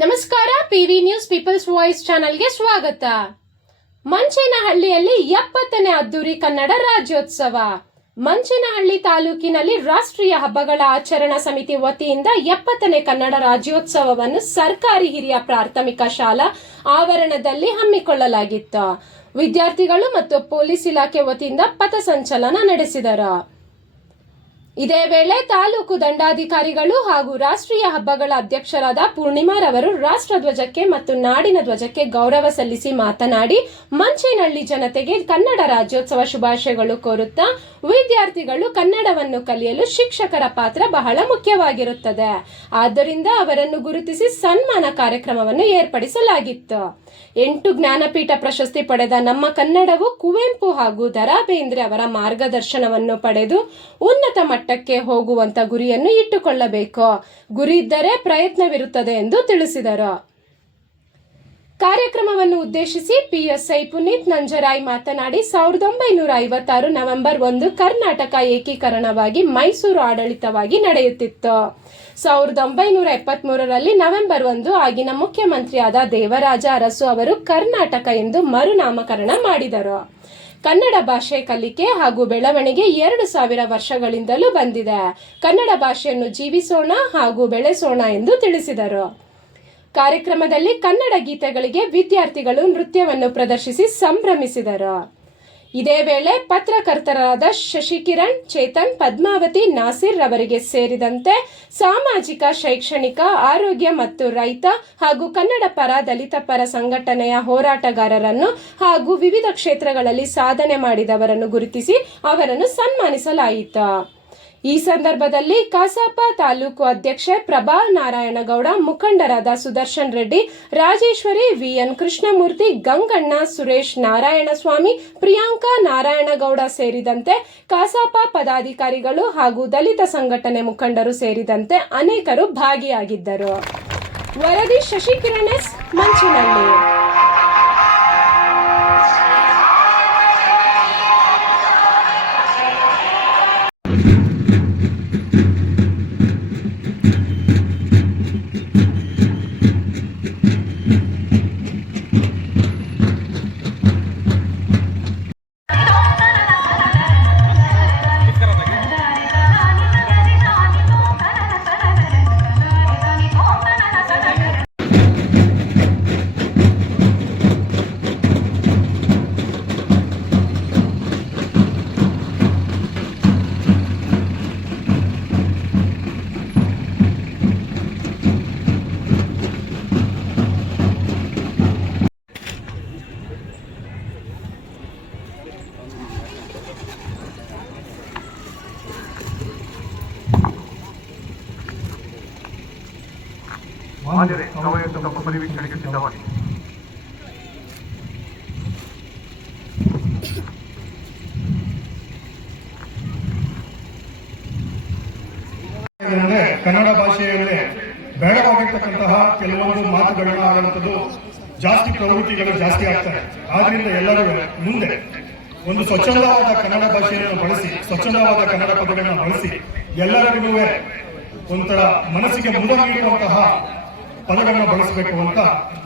ನಮಸ್ಕಾರ P V news people's voice ಚಾನೆಲ್ಗೆ ಸ್ವಾಗತ. ಮಂಚೇನಹಳ್ಳಿಯಲ್ಲಿ ಎಪ್ಪತ್ತನೇ ಅದ್ದೂರಿ ಕನ್ನಡ ರಾಜ್ಯೋತ್ಸವ. ಮಂಚೇನಹಳ್ಳಿ ತಾಲೂಕಿನಲ್ಲಿ ರಾಷ್ಟ್ರೀಯ ಹಬ್ಬಗಳ ಆಚರಣಾ ಸಮಿತಿ ವತಿಯಿಂದ ಎಪ್ಪತ್ತನೇ ಕನ್ನಡ ರಾಜ್ಯೋತ್ಸವವನ್ನು ಸರ್ಕಾರಿ ಹಿರಿಯ ಪ್ರಾಥಮಿಕ ಶಾಲಾ ಆವರಣದಲ್ಲಿ ಹಮ್ಮಿಕೊಳ್ಳಲಾಗಿತ್ತು. ವಿದ್ಯಾರ್ಥಿಗಳು ಮತ್ತು ಪೊಲೀಸ್ ಇಲಾಖೆ ವತಿಯಿಂದ ಪಥಸಂಚಲನ ನಡೆಸಿದರು. ಇದೇ ವೇಳೆ ತಾಲೂಕು ದಂಡಾಧಿಕಾರಿಗಳು ಹಾಗೂ ರಾಷ್ಟ್ರೀಯ ಹಬ್ಬಗಳ ಅಧ್ಯಕ್ಷರಾದ ಪೂರ್ಣಿಮಾರವರು ರಾಷ್ಟ್ರಧ್ವಜಕ್ಕೆ ಮತ್ತು ನಾಡಿನ ಧ್ವಜಕ್ಕೆ ಗೌರವ ಸಲ್ಲಿಸಿ ಮಾತನಾಡಿ, ಮಂಚೇನಹಳ್ಳಿ ಜನತೆಗೆ ಕನ್ನಡ ರಾಜ್ಯೋತ್ಸವ ಶುಭಾಶಯಗಳು ಕೋರುತ್ತಾ, ವಿದ್ಯಾರ್ಥಿಗಳು ಕನ್ನಡವನ್ನು ಕಲಿಯಲು ಶಿಕ್ಷಕರ ಪಾತ್ರ ಬಹಳ ಮುಖ್ಯವಾಗಿರುತ್ತದೆ. ಆದ್ದರಿಂದ ಅವರನ್ನು ಗುರುತಿಸಿ ಸನ್ಮಾನ ಕಾರ್ಯಕ್ರಮವನ್ನು ಏರ್ಪಡಿಸಲಾಗಿತ್ತು. ಎಂಟು ಜ್ಞಾನಪೀಠ ಪ್ರಶಸ್ತಿ ಪಡೆದ ನಮ್ಮ ಕನ್ನಡವು ಕುವೆಂಪು ಹಾಗೂ ದರಾ ಬೇಂದ್ರೆ ಅವರ ಮಾರ್ಗದರ್ಶನವನ್ನು ಪಡೆದು ಉನ್ನತ ಮಟ್ಟಕ್ಕೆ ಹೋಗುವಂತ ಗುರಿಯನ್ನು ಇಟ್ಟುಕೊಳ್ಳಬೇಕು. ಗುರಿ ಇದ್ದರೆ ಪ್ರಯತ್ನವಿರುತ್ತದೆ ಎಂದು ತಿಳಿಸಿದರು. ಕಾರ್ಯಕ್ರಮವನ್ನು ಉದ್ದೇಶಿಸಿ ಪಿಎಸ್ಐ ಪುನೀತ್ ನಂಜರಾಯ್ ಮಾತನಾಡಿ, ಸಾವಿರದ ಒಂಬೈನೂರ ಐವತ್ತಾರು ನವೆಂಬರ್ ಒಂದು ಕರ್ನಾಟಕ ಏಕೀಕರಣವಾಗಿ ಮೈಸೂರು ಆಡಳಿತವಾಗಿ ನಡೆಯುತ್ತಿತ್ತು. ಸಾವಿರದ ಒಂಬೈನೂರ ಎಪ್ಪತ್ಮೂರರಲ್ಲಿ ನವೆಂಬರ್ ಒಂದು ಆಗಿನ ಮುಖ್ಯಮಂತ್ರಿಯಾದ ದೇವರಾಜ ಅರಸು ಅವರು ಕರ್ನಾಟಕ ಎಂದು ಮರುನಾಮಕರಣ ಮಾಡಿದರು. ಕನ್ನಡ ಭಾಷೆ ಕಲಿಕೆ ಹಾಗೂ ಬೆಳವಣಿಗೆ ಎರಡು ಸಾವಿರ ವರ್ಷಗಳಿಂದಲೂ ಬಂದಿದೆ. ಕನ್ನಡ ಭಾಷೆಯನ್ನು ಜೀವಿಸೋಣ ಹಾಗೂ ಬೆಳೆಸೋಣ ಎಂದು ತಿಳಿಸಿದರು. ಕಾರ್ಯಕ್ರಮದಲ್ಲಿ ಕನ್ನಡ ಗೀತೆಗಳಿಗೆ ವಿದ್ಯಾರ್ಥಿಗಳು ನೃತ್ಯವನ್ನು ಪ್ರದರ್ಶಿಸಿ ಸಂಭ್ರಮಿಸಿದರು. ಇದೇ ವೇಳೆ ಪತ್ರಕರ್ತರಾದ ಶಶಿಕಿರಣ್, ಚೇತನ್, ಪದ್ಮಾವತಿ, ನಾಸಿರ್ ರವರಿಗೆ ಸೇರಿದಂತೆ ಸಾಮಾಜಿಕ, ಶೈಕ್ಷಣಿಕ, ಆರೋಗ್ಯ ಮತ್ತು ರೈತ ಹಾಗೂ ಕನ್ನಡ ಪರ, ದಲಿತ ಪರ ಸಂಘಟನೆಯ ಹೋರಾಟಗಾರರನ್ನು ಹಾಗೂ ವಿವಿಧ ಕ್ಷೇತ್ರಗಳಲ್ಲಿ ಸಾಧನೆ ಮಾಡಿದವರನ್ನು ಗುರುತಿಸಿ ಅವರನ್ನು ಸನ್ಮಾನಿಸಲಾಯಿತು. ಈ ಸಂದರ್ಭದಲ್ಲಿ ಕಸಾಪ ತಾಲೂಕು ಅಧ್ಯಕ್ಷೆ ಪ್ರಭಾ ನಾರಾಯಣಗೌಡ, ಮುಖಂಡರಾದ ಸುದರ್ಶನ್ ರೆಡ್ಡಿ, ರಾಜೇಶ್ವರಿ ವಿಎನ್ ಕೃಷ್ಣಮೂರ್ತಿ, ಗಂಗಣ್ಣ ಸುರೇಶ್ ನಾರಾಯಣಸ್ವಾಮಿ, ಪ್ರಿಯಾಂಕಾ ನಾರಾಯಣಗೌಡ ಸೇರಿದಂತೆ ಕಸಾಪ ಪದಾಧಿಕಾರಿಗಳು ಹಾಗೂ ದಲಿತ ಸಂಘಟನೆ ಮುಖಂಡರು ಸೇರಿದಂತೆ ಅನೇಕರು ಭಾಗಿಯಾಗಿದ್ದರು. ವರದಿ ಶಶಿಕಿರಣ್ ಮಂಚಿನಹಳ್ಳಿ. ಪರಿವೀಕ್ಷಣೆಗೆ ಸಿದ್ಧವಾಗಿ ಕನ್ನಡ ಭಾಷೆಯಲ್ಲಿ ಬೇಡವಾಗಿರ್ತಕ್ಕಂತಹ ಕೆಲವೊಂದು ಮಾತುಗಳನ್ನ ಆಡುವಂಥದ್ದು ಜಾಸ್ತಿ ಪ್ರವೃತ್ತಿಗಳು ಜಾಸ್ತಿ ಆಗ್ತಾರೆ ಆದ್ರಿಂದ ಎಲ್ಲರೂ ಮುಂದೆ ಒಂದು ಸ್ವಚ್ಛಂದವಾದ ಕನ್ನಡ ಭಾಷೆಯನ್ನು ಬಳಸಿ, ಸ್ವಚ್ಛಂದವಾದ ಕನ್ನಡ ಪದಗಳನ್ನು ಬಳಸಿ ಎಲ್ಲರಿಗೂ ಒಂಥರ ಮನಸ್ಸಿಗೆ ಮುದ ನೀಡುವಂತಹ ಪದಗಳನ್ನ ಬಳಸಬೇಕು ಅಂತ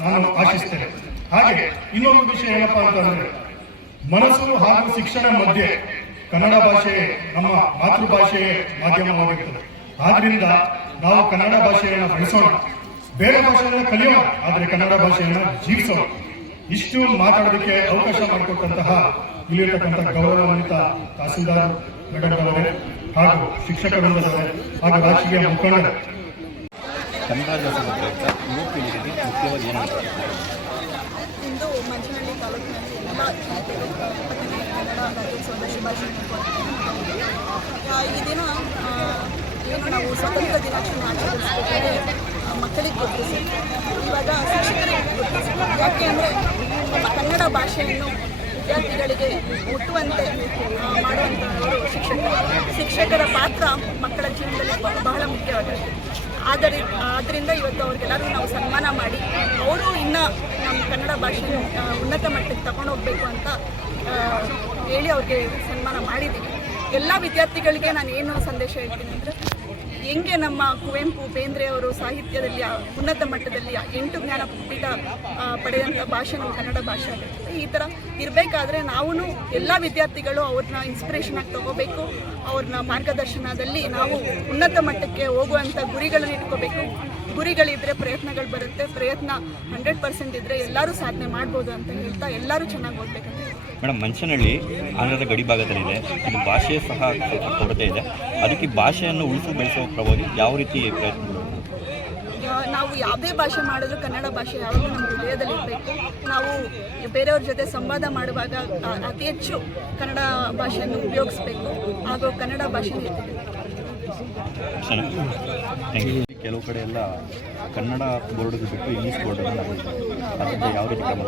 ನಾನು ಆಶಿಸ್ತೇನೆ. ಹಾಗೆ ಇನ್ನೊಂದು ವಿಷಯ ಏನಪ್ಪಾ ಅಂತಂದ್ರೆ, ಮನಸ್ಸು ಹಾಗೂ ಶಿಕ್ಷಣ ಮಧ್ಯೆ ಕನ್ನಡ ಭಾಷೆ ನಮ್ಮ ಮಾತೃಭಾಷೆಯೇ ಮಾಧ್ಯಮವಾಗಿರ್ತದೆ. ಆದ್ರಿಂದ ನಾವು ಕನ್ನಡ ಭಾಷೆಯನ್ನು ಬಳಸೋಣ. ಬೇರೆ ಭಾಷೆಯನ್ನು ಕಲಿಯೋಣ, ಆದರೆ ಕನ್ನಡ ಭಾಷೆಯನ್ನು ಜೀವಿಸೋಣ. ಇಷ್ಟು ಮಾತಾಡೋದಕ್ಕೆ ಅವಕಾಶ ಮಾಡಿಕೊಟ್ಟಂತಹ ಇಲ್ಲಿರ್ತಕ್ಕಂಥ ಗೌರವಾನ್ವಿತ ತಹಸೀಲ್ದಾರ್ ಮೇಡಮ್ ಅವರೇ, ಹಾಗೂ ಶಿಕ್ಷಕ ವೃಂದದವರೇ ಹಾಗೂ ರಾಜಕೀಯ ಮುಖಂಡರು ಕನ್ನಡ ಕುರಿತ ಯುವ ಪೀಳಿಗೆಗೆ ಮುಖ್ಯವಾಗಿ ಏನು? ಇಂದು ಮಂಚನಹಳ್ಳಿ ತಾಲೂಕಿನಲ್ಲಿ ಎಲ್ಲ ಕನ್ನಡ ರಾಜ್ಯೋತ್ಸವದ ಶುಭಾಶಯ ಈ ದಿನ ಏನು ನಾವು ಸ್ವತಂತ್ರ ದಿನಾಚರಣೆ ಮಕ್ಕಳಿಗೆ ಗೊತ್ತಿಸಿ ಇವಾಗ ಶಿಕ್ಷಕರಿಗೆ ಯಾಕೆ ಅಂದರೆ, ನಮ್ಮ ಕನ್ನಡ ಭಾಷೆಯನ್ನು ವಿದ್ಯಾರ್ಥಿಗಳಿಗೆ ಮುಟ್ಟುವಂತೆ ಮಾಡುವಂಥ ಶಿಕ್ಷಕರು. ಶಿಕ್ಷಕರ ಪಾತ್ರ ಮಕ್ಕಳ ಜೀವನದಲ್ಲಿ ಬಹಳ ಮುಖ್ಯವಾಗಿದೆ. ಆದರೆ ಆದ್ದರಿಂದ ಇವತ್ತು ಅವ್ರಿಗೆಲ್ಲರೂ ನಾವು ಸನ್ಮಾನ ಮಾಡಿ ಅವರು ಇನ್ನು ನಮ್ಮ ಕನ್ನಡ ಭಾಷೆಯನ್ನು ಉನ್ನತ ಮಟ್ಟಕ್ಕೆ ತಗೊಂಡು ಹೋಗ್ಬೇಕು ಅಂತ ಹೇಳಿ ಅವ್ರಿಗೆ ಸನ್ಮಾನ ಮಾಡಿದ್ದೀನಿ ಎಲ್ಲ ವಿದ್ಯಾರ್ಥಿಗಳಿಗೆ ನಾನು ಏನು ಸಂದೇಶ ಹೇಳ್ತೀನಿ ಅಂದರೆ, ಹೆಂಗೆ ನಮ್ಮ ಕುವೆಂಪು ಬೇಂದ್ರೆ ಅವರು ಸಾಹಿತ್ಯದಲ್ಲಿ, ಉನ್ನತ ಮಟ್ಟದಲ್ಲಿ ಎಂಟು ಜ್ಞಾನಪೀಠ ಪೀಠ ಪಡೆದಂಥ ಭಾಷೆ ನಮ್ಮ ಕನ್ನಡ ಭಾಷೆ ಈ ಥರ ಇರಬೇಕಾದ್ರೆ ನಾವು ಎಲ್ಲ ವಿದ್ಯಾರ್ಥಿಗಳು ಅವ್ರನ್ನ ಇನ್ಸ್ಪಿರೇಷನ್ ಆಗಿ ತಗೋಬೇಕು. ಅವ್ರನ್ನ ಮಾರ್ಗದರ್ಶನದಲ್ಲಿ ನಾವು ಉನ್ನತ ಮಟ್ಟಕ್ಕೆ ಹೋಗುವಂಥ ಗುರಿಗಳನ್ನು ಇಟ್ಕೋಬೇಕು. ಗುರಿಗಳಿದ್ರೆ ಪ್ರಯತ್ನಗಳು ಬರುತ್ತೆ. ಪ್ರಯತ್ನ ಹಂಡ್ರೆಡ್ ಪರ್ಸೆಂಟ್ ಇದ್ರೆ ಎಲ್ಲರೂ ಸಾಧನೆ ಮಾಡ್ಬೋದು ಅಂತ ಹೇಳ್ತಾ ಎಲ್ಲರೂ ಚೆನ್ನಾಗಿ ಓದ್ಬೇಕಂತ. ಮೇಡಮ್ ಮಂಚನಹಳ್ಳಿ ಆಂಧ್ರದ ಗಡಿ ಭಾಗದಲ್ಲಿದೆ. ಇದು ಭಾಷೆ ಸಹ ಕೊರತೆ ಇದೆ. ಅದಕ್ಕೆ ಭಾಷೆಯನ್ನು ಉಳಿಸು, ಬೆಳೆಸೋ ಪ್ರಭಾವಿ ಯಾವ ರೀತಿ ಪ್ರಯತ್ನ ನಾವು ಯಾವುದೇ ಭಾಷೆ ಮಾಡಿದ್ರು ಕನ್ನಡ ಭಾಷೆ ಯಾವಾಗಲೂ ನಮ್ಮ ಹೃದಯದಲ್ಲಿ ಇರಬೇಕು. ನಾವು ಬೇರೆಯವ್ರ ಜೊತೆ ಸಂವಾದ ಮಾಡುವಾಗ ಅತಿ ಹೆಚ್ಚು ಕನ್ನಡ ಭಾಷೆಯನ್ನು ಉಪಯೋಗಿಸ್ಬೇಕು. ಹಾಗೂ ಕನ್ನಡ ಭಾಷೆ ಕೆಲವು ಕಡೆ ಎಲ್ಲ ಕನ್ನಡ ಬೋರ್ಡ್ ಬಿಟ್ಟು ಇಂಗ್ಲೀಷ್ ನಡೆಸ್ತಾರೆ ಅದರಿಂದ ಯಾವ ರೀತಿ ಕ್ರಮ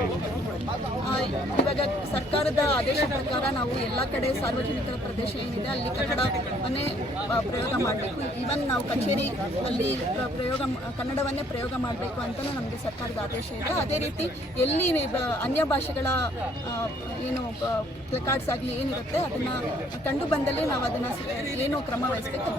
ಇವಾಗ ಸರ್ಕಾರದ ಆದೇಶ ಪ್ರಕಾರ ನಾವು ಎಲ್ಲ ಕಡೆ ಸಾರ್ವಜನಿಕ ಪ್ರದೇಶ ಏನಿದೆ ಅಲ್ಲಿ ಕನ್ನಡವನ್ನೇ ಪ್ರಯೋಗ ಮಾಡಬೇಕು. ಈವನ್ ನಾವು ಕಚೇರಿ ಅಲ್ಲಿ ಪ್ರಯೋಗ ಕನ್ನಡವನ್ನೇ ಪ್ರಯೋಗ ಮಾಡಬೇಕು ಅಂತಲೂ ನಮಗೆ ಸರ್ಕಾರದ ಆದೇಶ ಇದೆ. ಅದೇ ರೀತಿ ಎಲ್ಲಿ ಬ- ಅನ್ಯ ಭಾಷೆಗಳ ಏನು ಪ್ಲಕಾರ್ಡ್ಸ್ ಆಗಲಿ ಏನಿರುತ್ತೆ ಅದನ್ನು ಕಂಡು ಬಂದಲ್ಲಿ ನಾವು ಅದನ್ನು ಏನು ಕ್ರಮ ವಹಿಸ್ಬೇಕು